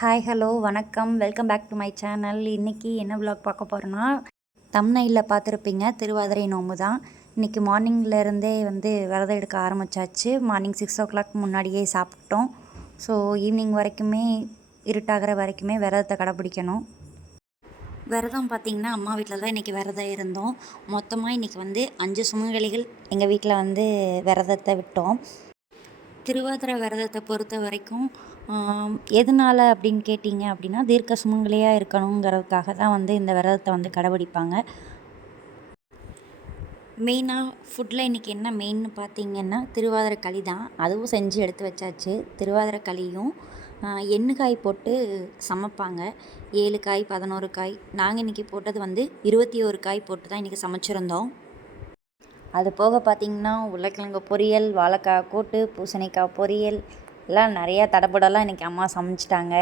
Hi hello வணக்கம் welcome back to my channel. இன்றைக்கி என்ன விலாக் பார்க்க போகிறோன்னா, தம்ப்நெயிலில் பார்த்துருப்பீங்க, திருவாதிரை நோம்பு தான். இன்றைக்கி மார்னிங்லேருந்தே விரதம் எடுக்க ஆரம்பித்தாச்சு. மார்னிங் 6 o'clock முன்னாடியே சாப்பிட்டோம். ஸோ ஈவினிங் வரைக்குமே, இருட்டாகிற வரைக்குமே விரதத்தை கடைப்பிடிக்கணும். விரதம் பார்த்திங்கன்னா அம்மா வீட்டில் தான் இன்றைக்கி விரதம் இருந்தோம். மொத்தமாக இன்றைக்கி 5 சுமங்கலிகள் எங்கள் வீட்டில் விரதத்தை விட்டோம். திருவாதிரை விரதத்தை பொறுத்த வரைக்கும் எதனால் அப்படின்னு கேட்டிங்க அப்படின்னா, தீர்க்க சுமங்கலியாக இருக்கணுங்கிறதுக்காக தான் இந்த விரதத்தை கடைபிடிப்பாங்க. மெயினாக ஃபுட்டில் இன்றைக்கி என்ன மெயின்னு பார்த்திங்கன்னா, திருவாதிரை களி தான். அதுவும் செஞ்சு எடுத்து வச்சாச்சு. திருவாதிரை களியும் எண்ணெய் போட்டு சமைப்பாங்க. 7 காய் 11 காய். நாங்கள் இன்றைக்கி போட்டது 21 காய் போட்டு தான் இன்றைக்கி சமைச்சிருந்தோம். அது போக பார்த்திங்கன்னா, உருளைக்கிழங்கு பொரியல், வாழைக்காய் கூட்டு, பூசணிக்காய் பொரியல் எல்லாம் நிறையா தடபுடலாம் இன்றைக்கி அம்மா சமைச்சிட்டாங்க.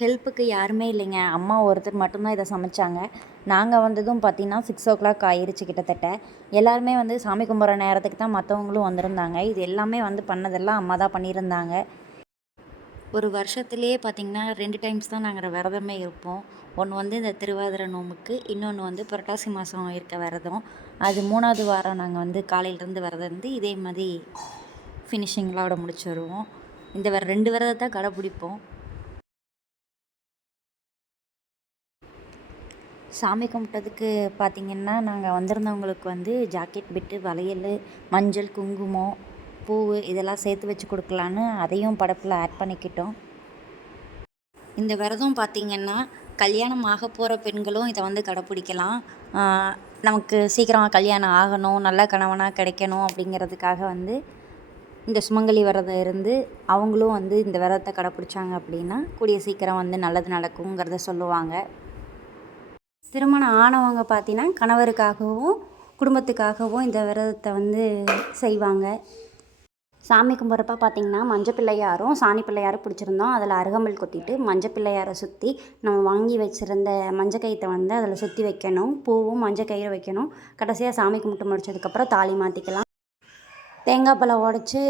ஹெல்ப்புக்கு யாருமே இல்லைங்க. அம்மா ஒருத்தர் மட்டும்தான் இதை சமைச்சாங்க. நாங்கள் வந்ததும் பார்த்திங்கன்னா 6 o'clock ஆயிடுச்சு கிட்டத்தட்ட. எல்லாருமே சாமி கும்பிட்ற நேரத்துக்கு தான் மற்றவங்களும் வந்திருந்தாங்க. இது எல்லாமே பண்ணதெல்லாம் அம்மா தான் பண்ணியிருந்தாங்க. ஒரு வருஷத்துலேயே பார்த்திங்கன்னா 2 டைம்ஸ் தான் நாங்கள் விரதமே இருப்போம். ஒன்று இந்த திருவாதிரை நோம்புக்கு, இன்னொன்று புரட்டாசி மாதம் இருக்க விரதம். அது 3வது வாரம் நாங்கள் காலையிலேருந்து விரதம் இருந்து இதே மாதிரி ஃபினிஷிங்களோட முடிச்சு வருவோம். இந்த 2 விரதத்தை கடைப்பிடிப்போம். சாமி கும்பிட்டதுக்கு பார்த்திங்கன்னா, நாங்கள் வந்திருந்தவங்களுக்கு ஜாக்கெட் பிட்டு, வளையல், மஞ்சள், குங்குமம், பூ இதெல்லாம் சேர்த்து வச்சு கொடுக்கலான்னு அதையும் படப்பில் ஆட் பண்ணிக்கிட்டோம். இந்த விரதம் பார்த்திங்கன்னா, கல்யாணம் ஆக போகிற பெண்களும் இதை கடைப்பிடிக்கலாம். நமக்கு சீக்கிரமாக கல்யாணம் ஆகணும், நல்ல கணவனாக கிடைக்கணும் அப்படிங்கிறதுக்காக இந்த சுமங்கலி விரதம் இருந்து அவங்களும் இந்த விரதத்தை கடைப்பிடிச்சாங்க அப்படின்னா கூடிய சீக்கிரம் நல்லது நடக்குங்கிறத சொல்லுவாங்க. திருமணம் ஆனவங்க பார்த்தீங்கன்னா கணவருக்காகவும் குடும்பத்துக்காகவும் இந்த விரதத்தை செய்வாங்க. சாமி கும்பிட்றப்ப பார்த்திங்கன்னா மஞ்சள் பிள்ளையாரும் சாணி பிள்ளையாரும் பிடிச்சிருந்தோம். அதில் அருகம்புல் கொத்திட்டு மஞ்சள் பிள்ளையாரை சுற்றி நம்ம வாங்கி வச்சுருந்த மஞ்சள் கயிற்றை அதில் சுற்றி வைக்கணும். பூவும் மஞ்சள் கயிறு வைக்கணும். கடைசியாக சாமி கும்பிட்டு முடிச்சதுக்கப்புறம் தாலி மாற்றிக்கலாம். தேங்காய் பழம் உடச்சி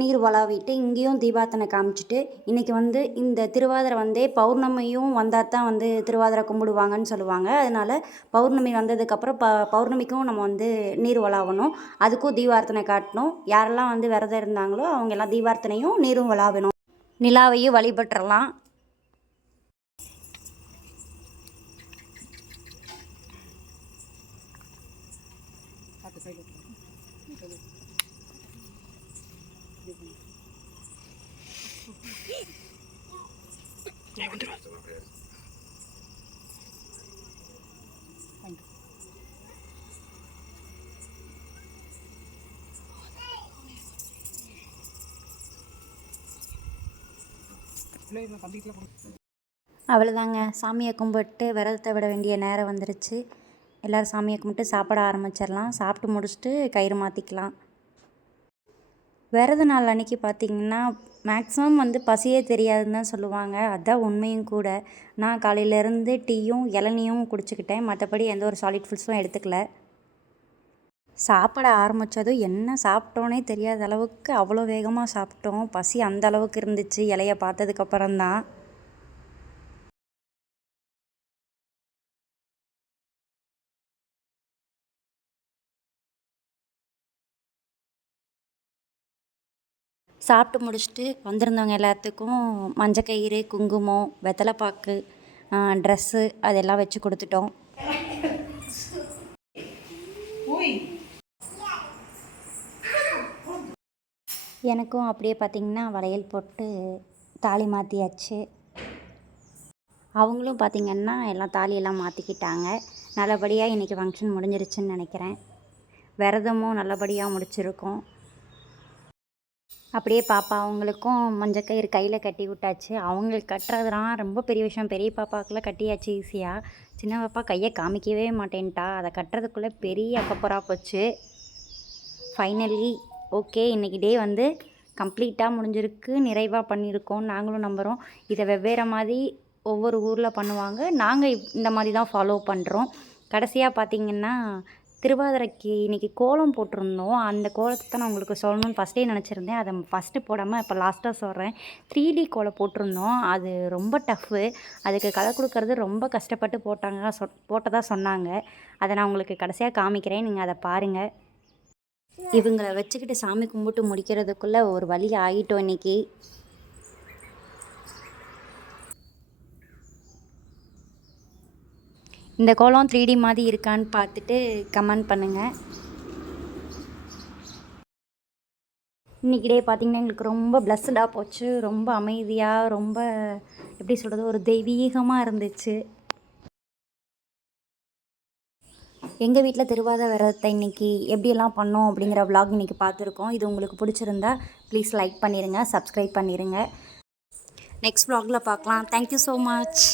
நீர் வளாவிட்டு இங்கேயும் தீபார்த்தனை காமிச்சிட்டு, இன்றைக்கி இந்த திருவாதிரை பௌர்ணமியும் வந்தால் தான் திருவாதிரை கும்பிடுவாங்கன்னு சொல்லுவாங்க. அதனால் பௌர்ணமி வந்ததுக்கப்புறம் பௌர்ணமிக்கும் நம்ம நீர் வளாவணும். அதுக்கும் தீபார்த்தனை காட்டணும். யாரெல்லாம் விரதம் இருந்தாங்களோ அவங்க எல்லாம் தீபார்த்தனையும் நீரும் வளாவணும். நிலாவையும் வழிபட்டுறலாம். அவ்வளோதாங்க. சாமியை கும்பிட்டு விரதத்தை விட வேண்டிய நேரம் வந்துருச்சு. எல்லோரும் சாமியை கும்பிட்டு சாப்பிட ஆரம்பிச்சிடலாம். சாப்பிட்டு முடிச்சுட்டு கயிறு மாற்றிக்கலாம். விரத நாள் அன்றைக்கி பார்த்திங்கன்னா மேக்ஸிமம் பசியே தெரியாதுன்னு தான் சொல்லுவாங்க. அதுதான் உண்மையும் கூட. நான் காலையிலேருந்து டீயும் இளநியும் குடிச்சிக்கிட்டேன். மற்றபடி எந்த ஒரு சாலிட் ஃபுட்ஸும் எடுத்துக்கல. சாப்பிட ஆரம்பித்ததும் என்ன சாப்பிட்டோன்னே தெரியாத அளவுக்கு அவ்வளோ வேகமாக சாப்பிட்டோம். பசி அந்த அளவுக்கு இருந்துச்சு இலைய பார்த்ததுக்கப்புறம்தான். சாப்பிட்டு முடிச்சுட்டு வந்திருந்தவங்க எல்லாத்துக்கும் மஞ்சக்கயிறு, குங்குமம், வெத்தலைப்பாக்கு, ட்ரெஸ்ஸு அதெல்லாம் வச்சு கொடுத்துட்டோம். எனக்கும் அப்படியே பார்த்திங்கன்னா வளையல் போட்டு தாலி மாற்றியாச்சு. அவங்களும் பார்த்திங்கன்னா எல்லாம் தாலியெல்லாம் மாற்றிக்கிட்டாங்க. நல்லபடியாக இன்றைக்கி ஃபங்க்ஷன் முடிஞ்சிருச்சுன்னு நினைக்கிறேன். விரதமும் நல்லபடியாக முடிச்சிருக்கோம். அப்படியே பாப்பா அவங்களுக்கும் மஞ்சக்கயிறு கையில் கட்டி விட்டாச்சு. அவங்களுக்கு கட்டுறதுலாம் ரொம்ப பெரிய விஷயம். பெரிய பாப்பாவுக்குலாம் கட்டியாச்சு ஈஸியாக. சின்ன பாப்பா கையை காமிக்கவே மாட்டேன்ட்டா. அதை கட்டுறதுக்குள்ளே பெரிய அக்கப்பராக போச்சு. ஃபைனலி ஓகே, இன்றைக்கி டே கம்ப்ளீட்டாக முடிஞ்சிருக்கு. நிறைவாக பண்ணியிருக்கோம். நாங்களும் நம்புகிறோம். இதை வெவ்வேறு மாதிரி ஒவ்வொரு ஊரில் பண்ணுவாங்க. நாங்கள் இந்த மாதிரி தான் ஃபாலோ பண்ணுறோம். கடைசியாக பார்த்திங்கன்னா திருவாதிரைக்கு இன்றைக்கி கோலம் போட்டிருந்தோம். அந்த கோலத்தை தான் நான் உங்களுக்கு சொல்லணும்னு ஃபஸ்ட்டே நினச்சிருந்தேன். அதை ஃபஸ்ட்டு போடாமல் இப்போ லாஸ்ட்டாக சொல்கிறேன். 3D கோலம் போட்டிருந்தோம். அது ரொம்ப டஃப்பு. அதுக்கு கலர் கொடுக்கறது ரொம்ப கஷ்டப்பட்டு போட்டதாக சொன்னாங்க. அதை நான் உங்களுக்கு கடைசியாக காமிக்கிறேன். நீங்கள் அதை பாருங்கள். இவங்கள வச்சுக்கிட்டு சாமி கும்பிட்டு முடிக்கிறதுக்குள்ளே ஒரு வழி ஆகிட்டோம் இன்றைக்கி. இந்த கோலம் 3D மாதிரி இருக்கான்னு பார்த்துட்டு கமெண்ட் பண்ணுங்கள். இன்றைக்கி டே பார்த்திங்கன்னா எங்களுக்கு ரொம்ப பிளஸ்டாக போச்சு. ரொம்ப அமைதியாக, ரொம்ப எப்படி சொல்கிறது, ஒரு தெய்வீகமாக இருந்துச்சு. எங்கள் வீட்டில் திருவாதிரை விரதத்தை இன்றைக்கி எப்படியெல்லாம் பண்ணோம் அப்படிங்கிற விலாக் இன்றைக்கி பார்த்துருக்கோம். இது உங்களுக்கு பிடிச்சிருந்தா ப்ளீஸ் லைக் பண்ணிடுங்க, சப்ஸ்கிரைப் பண்ணிடுங்க. நெக்ஸ்ட் விலாகில் பார்க்கலாம். Thank you so much.